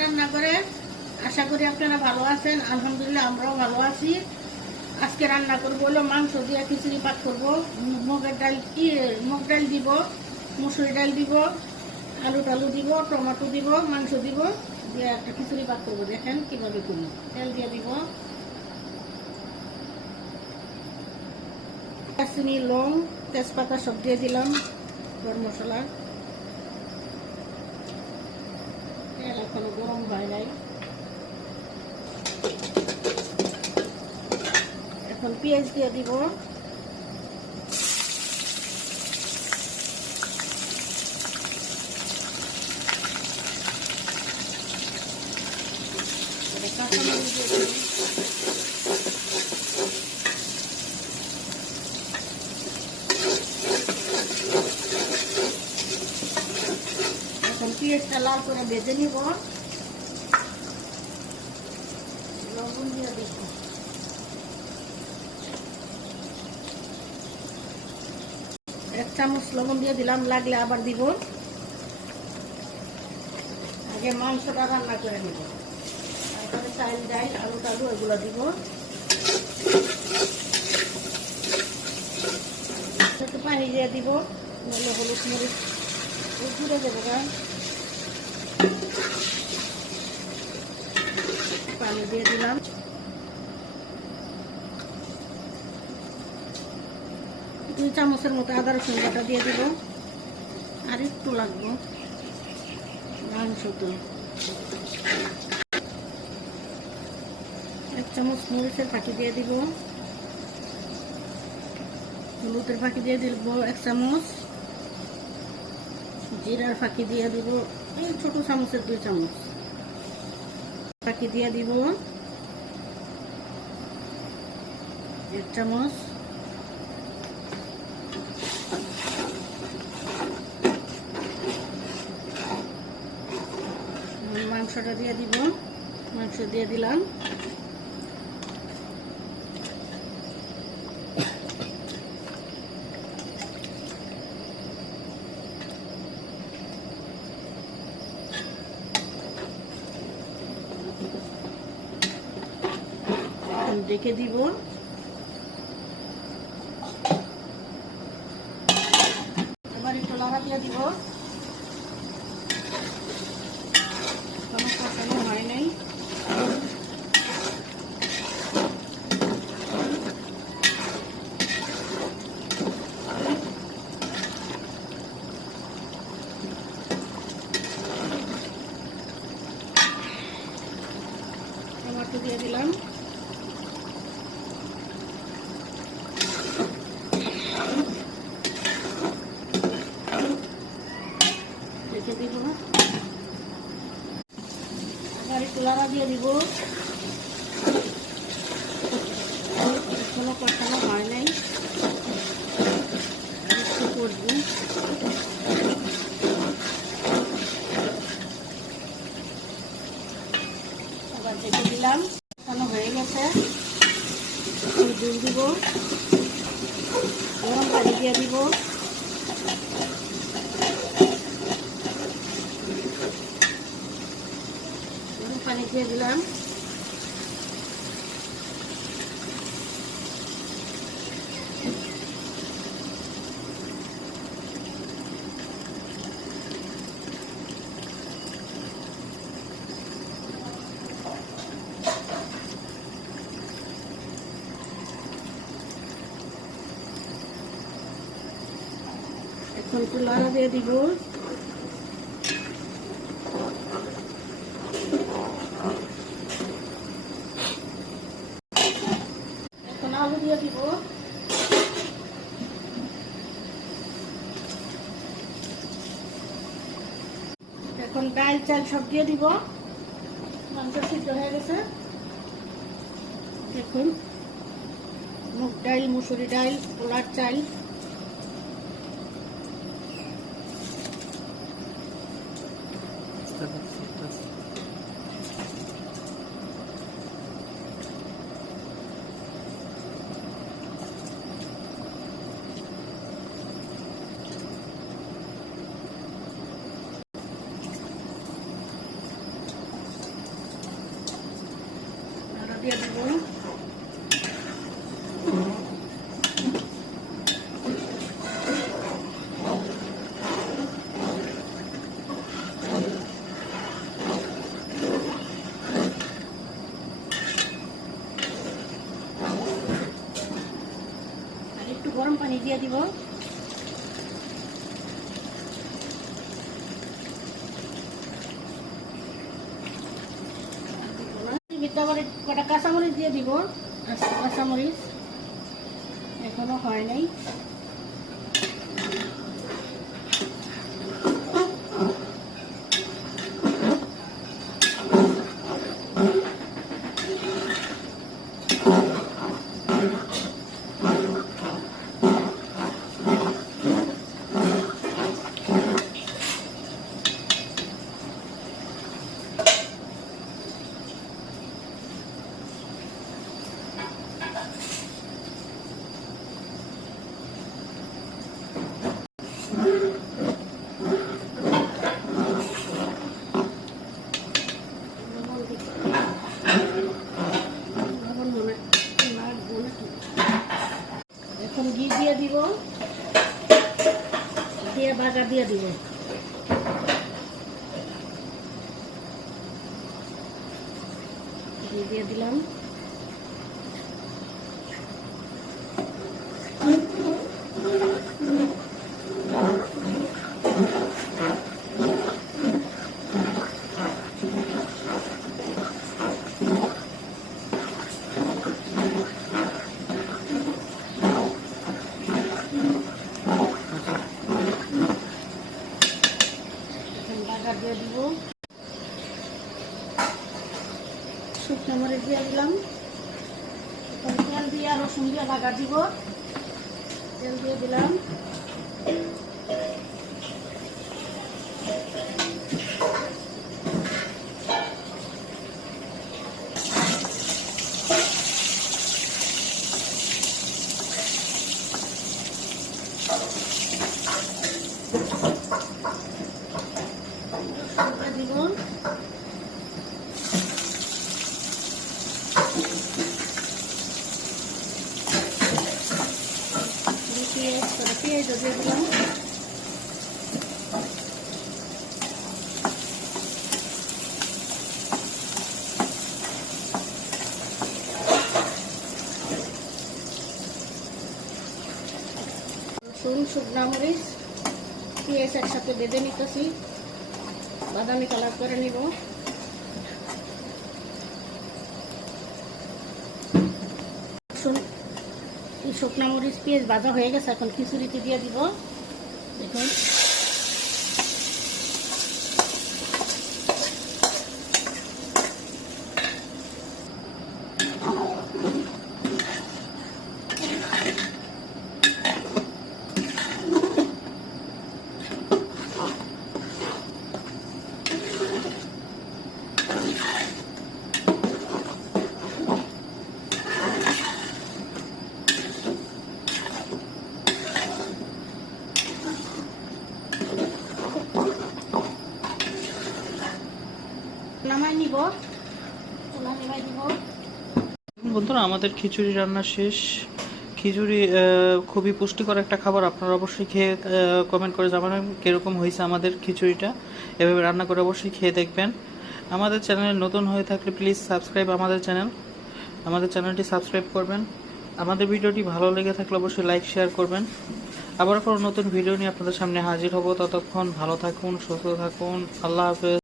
রান্না করে। আশা করি আপনারা ভালো আছেন। আলহামদুলিল্লাহ আমরাও ভালো আছি। আজকে রান্না করবো হলো মাংস দিয়ে খিচুড়ি পাক করবো। মুগ ডাল দিব, মুসুরি ডাল দিব, আলু টালু দিব, টমেটো দিব, মাংস দিব, দিয়ে একটা খিচুড়ি পাক করবো। দেখেন কিভাবে করি। তেল দিয়ে দিব, চিনি, লং, তেজপাতা সব দিয়ে দিলাম, গরম মশলা। তেল এখনো গরম হয় নাই। এখন পেঁয়াজ দিয়ে দিব, কাঁচামরিচ দিয়ে দিব, এখন পেঁয়াজটা লাল করে ভেজে নিব। লবণ দিয়ে দিব, এক চামচ লবণ দিয়ে দিলাম, লাগলে আবার দিব। আগে মাংসটা রান্না করে নিব, তারপরে চাল ডাল আলু টালু এগুলো দিব। একটু পানি দিয়ে দিব, নাহলে হলুদ মরিচ ঘুরে দেবো। পানি দিয়ে দিলাম, দুই চামচের মতো আদা রসুন বাটা দিয়ে দিব। আর একটু লাগবে মাংস তো। এক চামচ মরিচের ফাঁকি দিয়ে দিব, হলুদের ফাঁকি দিয়ে দিব এক চামচ, জিরার ফাঁকি দিয়ে দিব এই ছোট চামচের 2 চামচ ফাঁকি দিয়ে দিব, 1 চামচ। মাংসটা দিয়ে দিব, মাংস দিয়ে দিলাম। ঢেকে দিব, এবার একটু লড়া দিয়ে দিব। কোনো কষানো হয় নাই। টমেটো দিয়ে দিলাম, রেখে দিব। আবার একটু লড়া দিয়ে দিব, কোনো কষানো হয় নাই, একটু করবো। আবার রেখে দিলাম, কষানো হয়ে গেছে। দুধ দিব, গরম পানি দিয়ে দিব, পানি দিয়ে দিলাম। এখন একটু লড়া দিয়ে দিব, এখন আলু দিয়ে দিব, এখন ডাল চাল সব দিয়ে দিব। মাংস সিদ্ধ হয়ে গেছে। দেখুন মুগ ডাল, মুসুরি ডাল, পোলার চাল, দিয়ে দিব। আর একটু গরম পানি দিয়ে দিব। আবার কটা কাঁচামরিচ দিয়ে দিব। কাঁচামরিচ এখনো হয় নাই। এখন ঘি দিয়ে দিব, দিয়ে বাগার দিয়ে দিব। ঘি দিয়ে দিলাম। দিয়ে দিব, শুকনো মরিচ দিয়ে দিলাম। তেল দিয়ে রসুন দিয়ে বাগার দিব। তেল দিয়ে দিলাম। পেঁয়াজ দিয়ে দিলাম। রসুন, শুকনো মরিচ, পেঁয়াজ একসাথে বেঁধে নিতেছি, বাদামি কালার করে নিব। শুকনো মরিচ পেঁয়াজ ভাজা হয়ে গেছে, এখন খিচুড়িতে দিয়ে দিব। দেখুন নামাই নিব, নামাই দিব। বন্ধুরা, আমাদের খিচুড়ি রান্না শেষ। খিচুড়ি খুবই পুষ্টিকর একটা খাবার। আপনারা অবশ্যই খেয়ে কমেন্ট করে জানাবেন কীরকম হয়েছে আমাদের খিচুড়িটা। এভাবে রান্না করে অবশ্যই খেয়ে দেখবেন। আমাদের চ্যানেলে নতুন হয়ে থাকলে প্লিজ সাবস্ক্রাইব আমাদের চ্যানেলটি সাবস্ক্রাইব করবেন। আমাদের ভিডিওটি ভালো লেগে থাকলে অবশ্যই লাইক শেয়ার করবেন। আবার কোনো নতুন ভিডিও নিয়ে আপনাদের সামনে হাজির হব। ততক্ষণ ভালো থাকুন, সুস্থ থাকুন। আল্লাহ হাফেজ।